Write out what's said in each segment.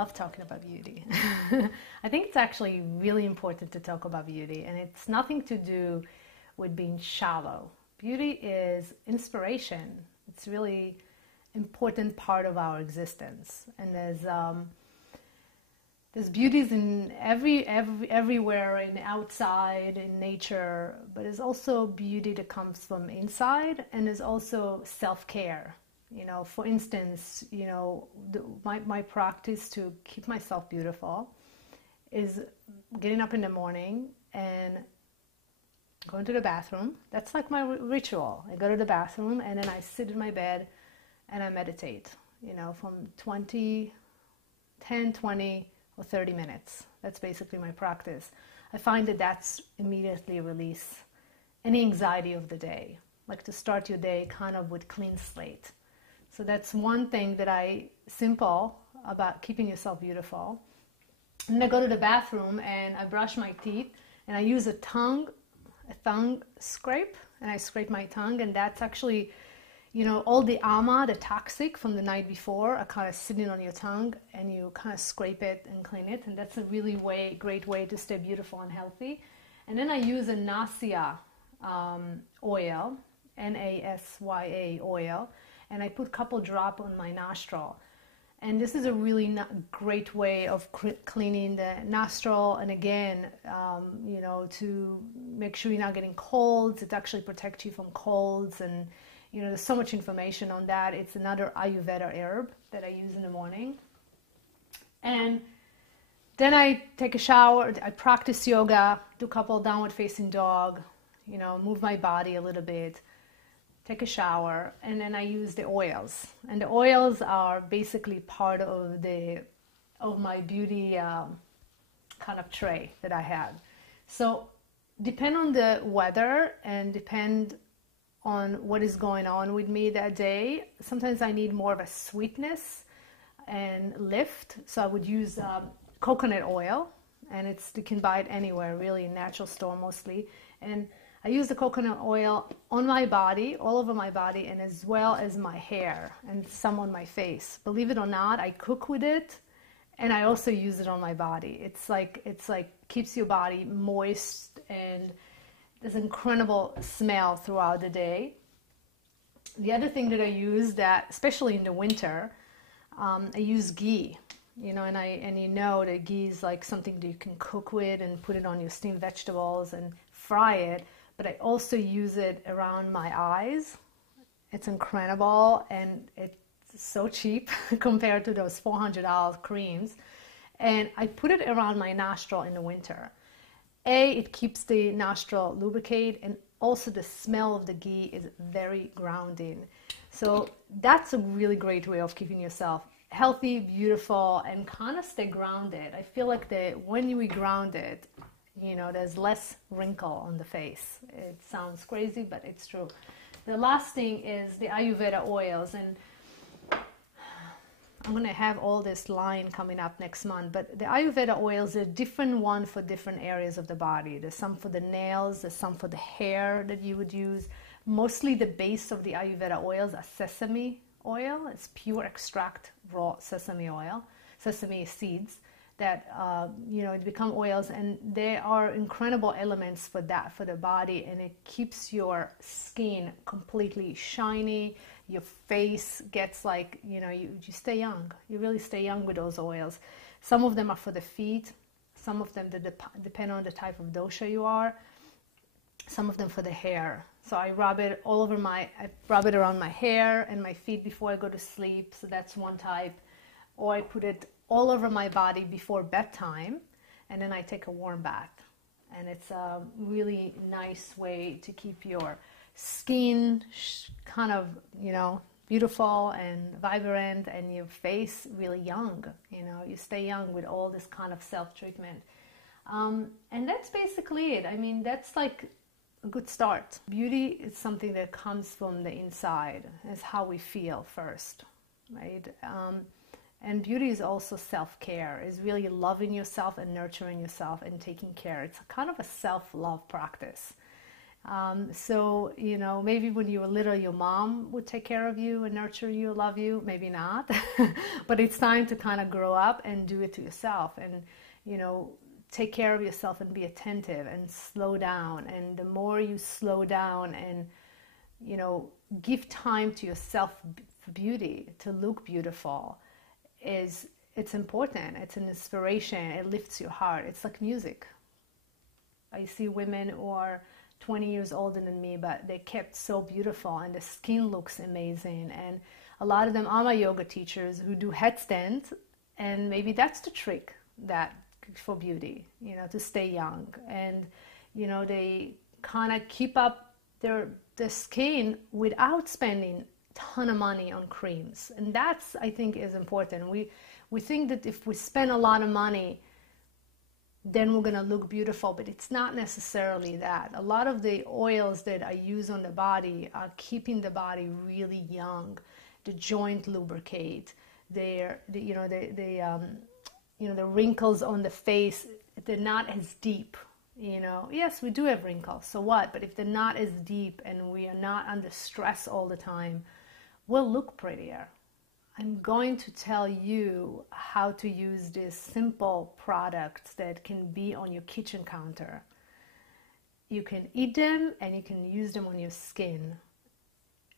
love talking about beauty. I think it's actually really important to talk about beauty, and it's nothing to do with being shallow. Beauty is inspiration. It's really important part of our existence, and there's beauties in everywhere, in outside, in nature, but there's also beauty that comes from inside, and there's also self-care. You know, for instance, you know, my practice to keep myself beautiful is getting up in the morning and going to the bathroom. That's like my ritual. I go to the bathroom and then I sit in my bed and I meditate, you know, from 10, 20, or 30 minutes. That's basically my practice. I find that that's immediately release any anxiety of the day, like to start your day kind of with clean slate. So that's one thing that simple about keeping yourself beautiful. And I go to the bathroom and I brush my teeth and I use a tongue scrape, and I scrape my tongue, and that's actually, you know, all the the toxic from the night before are kind of sitting on your tongue, and you kind of scrape it and clean it, and that's a really great way to stay beautiful and healthy. And then I use a Nasya oil, Nasya oil, and I put a couple drops on my nostril. And this is a really great way of cleaning the nostril, and again, you know, to make sure you're not getting colds. It actually protects you from colds, and you know, there's so much information on that. It's another Ayurveda herb that I use in the morning. And then I take a shower, I practice yoga, do a couple downward facing dog, you know, move my body a little bit, take a shower, and then I use the oils. And the oils are basically part of my beauty kind of tray that I have. So depend on the weather and depend on what is going on with me that day. Sometimes I need more of a sweetness and lift, so I would use coconut oil, and you can buy it anywhere, really, in natural store mostly. And I use the coconut oil on my body, all over my body, and as well as my hair and some on my face. Believe it or not, I cook with it, and I also use it on my body. It's like keeps your body moist, and there's an incredible smell throughout the day. The other thing that I use, that especially in the winter, I use ghee. You know, and you know that ghee is like something that you can cook with and put it on your steamed vegetables and fry it. But I also use it around my eyes. It's incredible, and it's so cheap compared to those $400 creams. And I put it around my nostril in the winter. It keeps the nostril lubricated, and also the smell of the ghee is very grounding. So that's a really great way of keeping yourself healthy, beautiful, and kind of stay grounded. I feel like when you ground it, you know, there's less wrinkle on the face. It sounds crazy, but it's true. The last thing is the Ayurveda oils, and I'm going to have all this line coming up next month, but the Ayurveda oils are different one for different areas of the body. There's some for the nails, there's some for the hair that you would use. Mostly the base of the Ayurveda oils are sesame oil. It's pure extract, raw sesame oil, sesame seeds that, you know, it become oils, and they are incredible elements for that, for the body, and it keeps your skin completely shiny. Your face gets like, you know, you stay young. You really stay young with those oils. Some of them are for the feet. Some of them depend on the type of dosha you are. Some of them for the hair. So I rub it around my hair and my feet before I go to sleep. So that's one type. Or I put it all over my body before bedtime, and then I take a warm bath. And it's a really nice way to keep your skin kind of, you know, beautiful and vibrant, and your face really young. You know, you stay young with all this kind of self-treatment. And that's basically it. I mean, that's like a good start. Beauty is something that comes from the inside. It's how we feel first, right? And beauty is also self-care, is really loving yourself and nurturing yourself and taking care. It's kind of a self-love practice. So, you know, maybe when you were little, your mom would take care of you and nurture you, love you, maybe not. But it's time to kind of grow up and do it to yourself and, you know, take care of yourself and be attentive and slow down. And the more you slow down and, you know, give time to yourself for beauty, to look beautiful, it's important. It's an inspiration. It lifts your heart. It's like music. I see women who are 20 years older than me, but they kept so beautiful and the skin looks amazing. And a lot of them are my yoga teachers who do headstands, and maybe that's the trick that for beauty, you know, to stay young. And, you know, they kind of keep up the skin without spending a ton of money on creams. And that's, I think, is important. We think that if we spend a lot of money, then we're going to look beautiful, but it's not necessarily that. A lot of the oils that I use on the body are keeping the body really young. The joint lubricate, the wrinkles on the face, they're not as deep. You know, yes, we do have wrinkles, so what? But if they're not as deep and we are not under stress all the time, we'll look prettier. I'm going to tell you how to use these simple products that can be on your kitchen counter. You can eat them and you can use them on your skin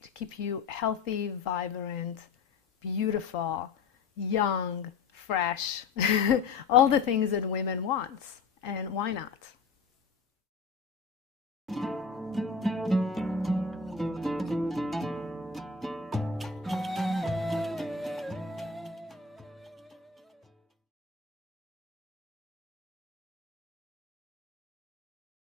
to keep you healthy, vibrant, beautiful, young, fresh, all the things that women want. And why not?